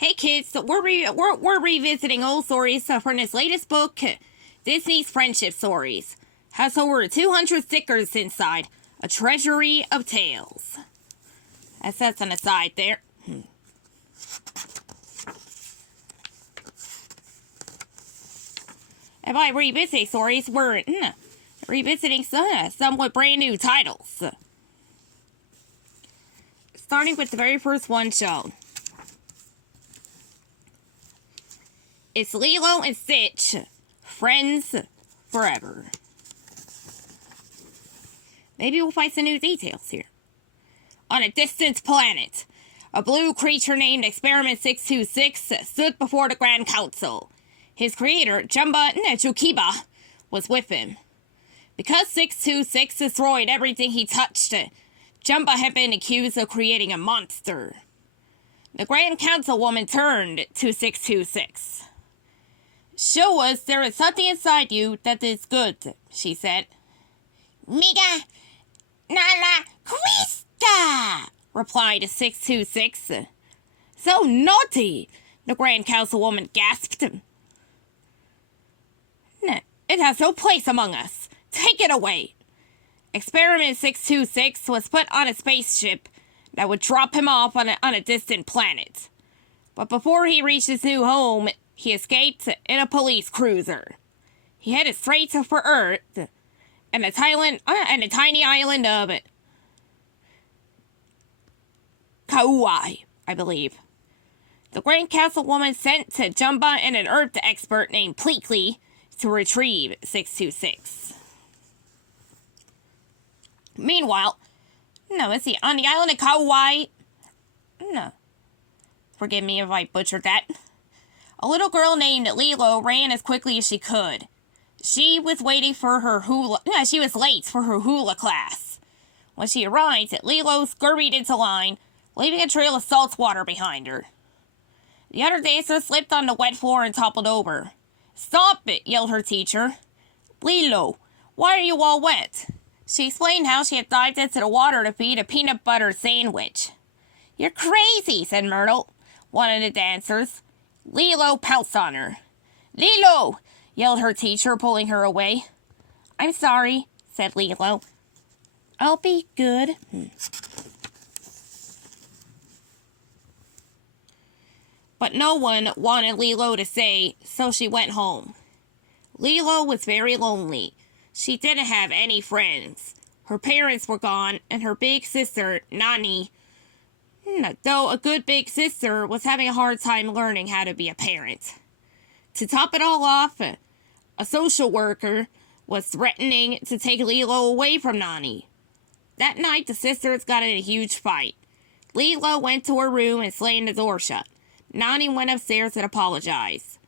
Hey kids, we're revisiting old stories from this latest book, Disney's Friendship Stories. Has over 200 stickers inside, a treasury of tales. That's on the side there. And by revisiting stories, we're revisiting some with brand new titles. Starting with the very first one shown. It's Lilo and Stitch, friends forever. Maybe we'll find some new details here. On a distant planet, a blue creature named Experiment 626 stood before the Grand Council. His creator, Jumba Jukiba, was with him. Because 626 destroyed everything he touched, Jumba had been accused of creating a monster. The Grand Councilwoman turned to 626. "Show us there is something inside you that is good," she said. "Miga Nala Krista," replied 626. "So naughty," the Grand Councilwoman gasped. "It has no place among us. Take it away." Experiment 626 was put on a spaceship that would drop him off on a distant planet. But before he reached his new home, he escaped in a police cruiser. He headed straight for Earth and the tiny island of Kauai, I believe. The Grand Councilwoman sent to Jumba and an Earth expert named Pleakley to retrieve 626. Meanwhile, on the island of Kauai, forgive me if I butchered that, a little girl named Lilo ran as quickly as she could. She was late for her hula class. When she arrived, Lilo scurried into line, leaving a trail of salt water behind her. The other dancers slipped on the wet floor and toppled over. "Stop it!" yelled her teacher. "Lilo, why are you all wet?" She explained how she had dived into the water to feed a peanut butter sandwich. "You're crazy," said Myrtle, one of the dancers. Lilo pounced on her. "Lilo!" yelled her teacher, pulling her away. "I'm sorry," said Lilo. "I'll be good." But no one wanted Lilo to stay, so she went home. Lilo was very lonely. She didn't have any friends. Her parents were gone, and her big sister, Nani, though a good big sister, was having a hard time learning how to be a parent. To top it all off, a social worker was threatening to take Lilo away from Nani. That night, the sisters got in a huge fight. Lilo went to her room and slammed the door shut. Nani went upstairs and apologized.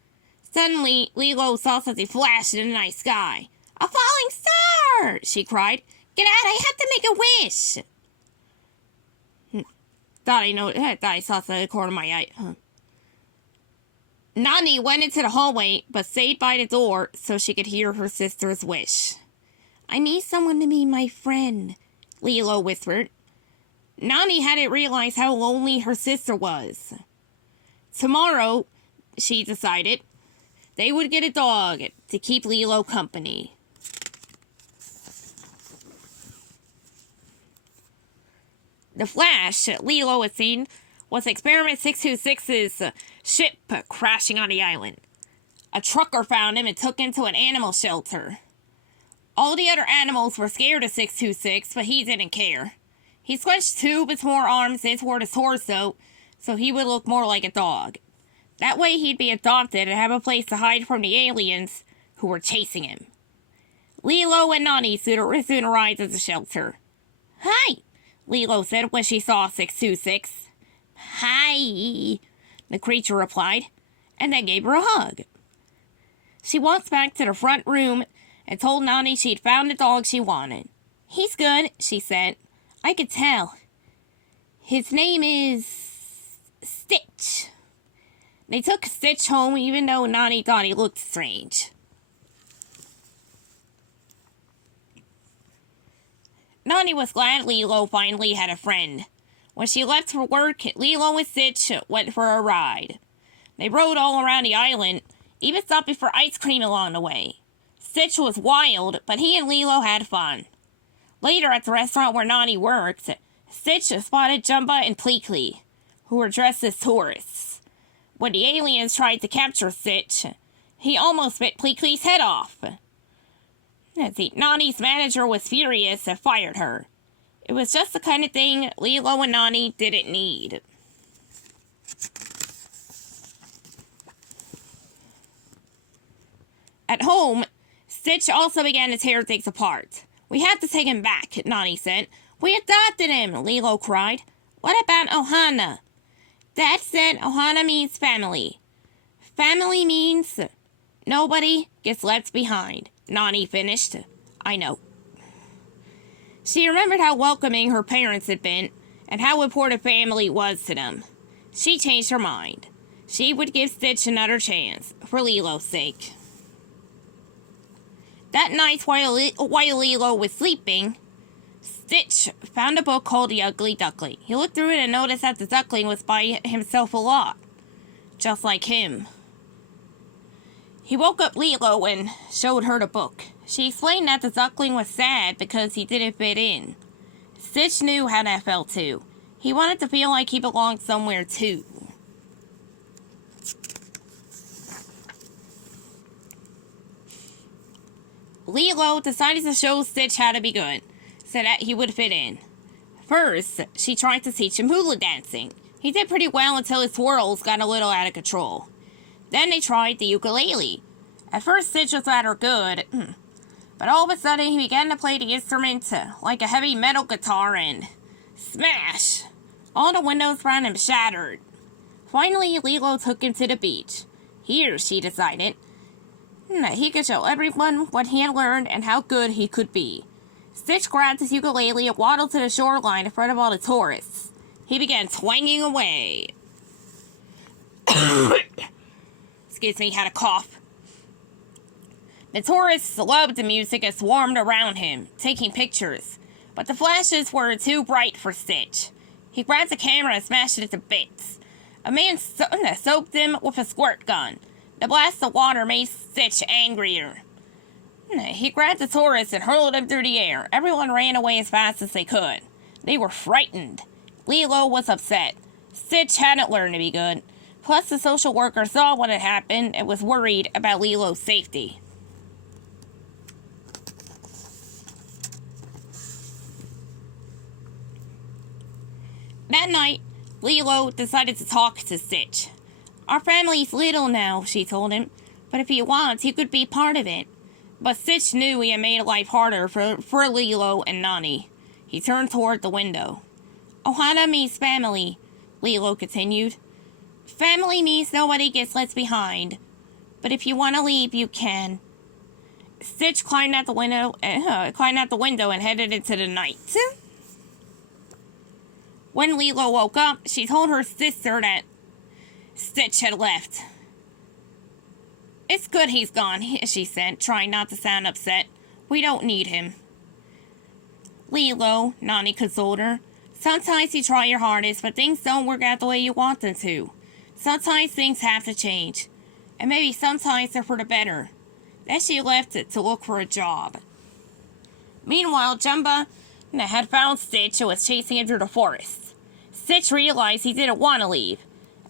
Suddenly, Lilo saw something flash in the night sky. "A falling star!" she cried. "Get out, I have to make a wish!" Thought I saw something in the corner of my eye. Nani went into the hallway, but stayed by the door so she could hear her sister's wish. "I need someone to be my friend," Lilo whispered. Nani hadn't realized how lonely her sister was. Tomorrow, she decided, they would get a dog to keep Lilo company. The flash Lilo had seen was Experiment 626's ship crashing on the island. A trucker found him and took him to an animal shelter. All the other animals were scared of 626, but he didn't care. He squished two of his forearms in toward his torso so he would look more like a dog. That way he'd be adopted and have a place to hide from the aliens who were chasing him. Lilo and Nani soon arrived at the shelter. "Hi," Lilo said when she saw 626. "Hi," the creature replied, and then gave her a hug. She walked back to the front room and told Nani she'd found the dog she wanted. "He's good," she said. "I could tell. His name is Stitch." They took Stitch home even though Nani thought he looked strange. Nani was glad Lilo finally had a friend. When she left for work, Lilo and Stitch went for a ride. They rode all around the island, even stopping for ice cream along the way. Stitch was wild, but he and Lilo had fun. Later, at the restaurant where Nani worked, Stitch spotted Jumba and Pleakley, who were dressed as tourists. When the aliens tried to capture Stitch, he almost bit Pleakley's head off. Nani's manager was furious and fired her. It was just the kind of thing Lilo and Nani didn't need. At home, Stitch also began to tear things apart. "We have to take him back," Nani said. "We adopted him," Lilo cried. "What about Ohana?" "Dad said Ohana means family. Family means nobody gets left behind," Nani finished. "I know." She remembered how welcoming her parents had been and how important family was to them. She changed her mind. She would give Stitch another chance, for Lilo's sake. That night, while Lilo was sleeping, Stitch found a book called The Ugly Duckling. He looked through it and noticed that the duckling was by himself a lot, just like him. He woke up Lilo and showed her the book. She explained that the duckling was sad because he didn't fit in. Stitch knew how that felt too. He wanted to feel like he belonged somewhere too. Lilo decided to show Stitch how to be good, so that he would fit in. First, she tried to teach him hula dancing. He did pretty well until his swirls got a little out of control. Then they tried the ukulele. At first, Stitch was rather good, but all of a sudden he began to play the instrument like a heavy metal guitar and smash! All the windows around him shattered. Finally, Lilo took him to the beach. Here, she decided, that he could show everyone what he had learned and how good he could be. Stitch grabbed his ukulele and waddled to the shoreline in front of all the tourists. He began twanging away. Excuse me, had a cough. The tourists loved the music and swarmed around him, taking pictures. But the flashes were too bright for Stitch. He grabbed the camera and smashed it to bits. A man soaked him with a squirt gun. The blast of water made Stitch angrier. He grabbed the tourists and hurled them through the air. Everyone ran away as fast as they could. They were frightened. Lilo was upset. Stitch hadn't learned to be good. Plus, the social worker saw what had happened and was worried about Lilo's safety. That night, Lilo decided to talk to Stitch. "Our family's little now," she told him, "but if he wants, he could be part of it." But Stitch knew he had made life harder for Lilo and Nani. He turned toward the window. "Ohana means family," Lilo continued. "Family means nobody gets left behind. But if you want to leave, you can." Stitch climbed out the window and headed into the night. When Lilo woke up, she told her sister that Stitch had left. "It's good he's gone," she said, trying not to sound upset. "We don't need him." "Lilo," Nani consoled her, "sometimes you try your hardest, but things don't work out the way you want them to. Sometimes things have to change. And maybe sometimes they're for the better." Then she left to look for a job. Meanwhile, Jumba had found Stitch and was chasing him through the forest. Stitch realized he didn't want to leave.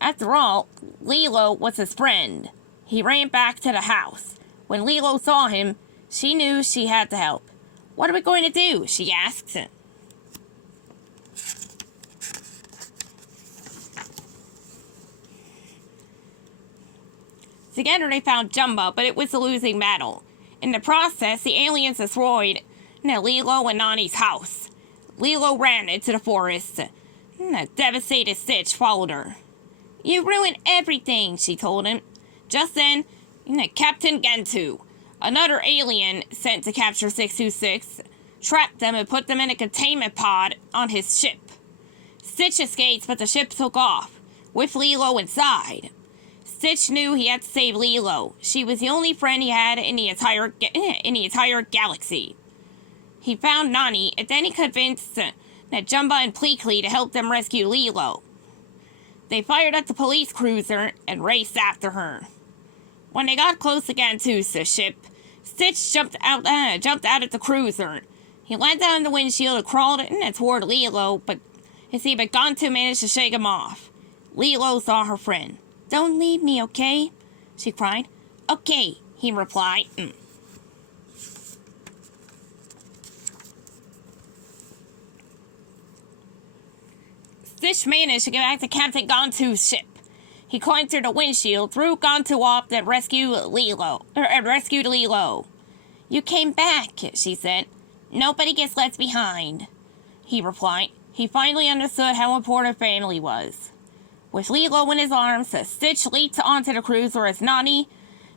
After all, Lilo was his friend. He ran back to the house. When Lilo saw him, she knew she had to help. "What are we going to do?" she asked. Together they found Jumbo, but it was a losing battle. In the process, the aliens destroyed Lilo and Nani's house. Lilo ran into the forest. A devastated Stitch followed her. "You ruined everything," she told him. Just then, Captain Gentoo, another alien sent to capture 626, trapped them and put them in a containment pod on his ship. Stitch escaped, but the ship took off, with Lilo inside. Stitch knew he had to save Lilo. She was the only friend he had in the entire galaxy. He found Nani, and then he convinced Jumba and Pleakley to help them rescue Lilo. They fired at the police cruiser and raced after her. When they got close again to the ship, Stitch jumped out at the cruiser. He landed on the windshield and crawled toward Lilo, but Gonto managed to shake him off. Lilo saw her friend. "Don't leave me, okay?" she cried. "Okay," he replied. Stitch managed to get back to Captain Gonto's ship. He climbed through the windshield, threw Gonto off, and rescued Lilo. "You came back," she said. "Nobody gets left behind," he replied. He finally understood how important family was. With Lilo in his arms, Stitch leaped onto the cruiser as Nani,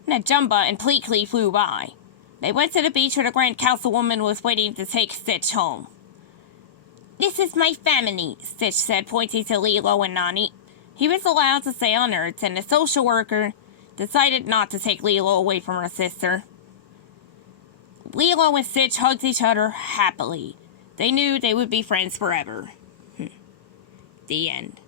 Jumba, and Pleakley flew by. They went to the beach where the Grand Councilwoman was waiting to take Stitch home. "This is my family," Stitch said, pointing to Lilo and Nani. He was allowed to stay on Earth, and the social worker decided not to take Lilo away from her sister. Lilo and Stitch hugged each other happily. They knew they would be friends forever. The end.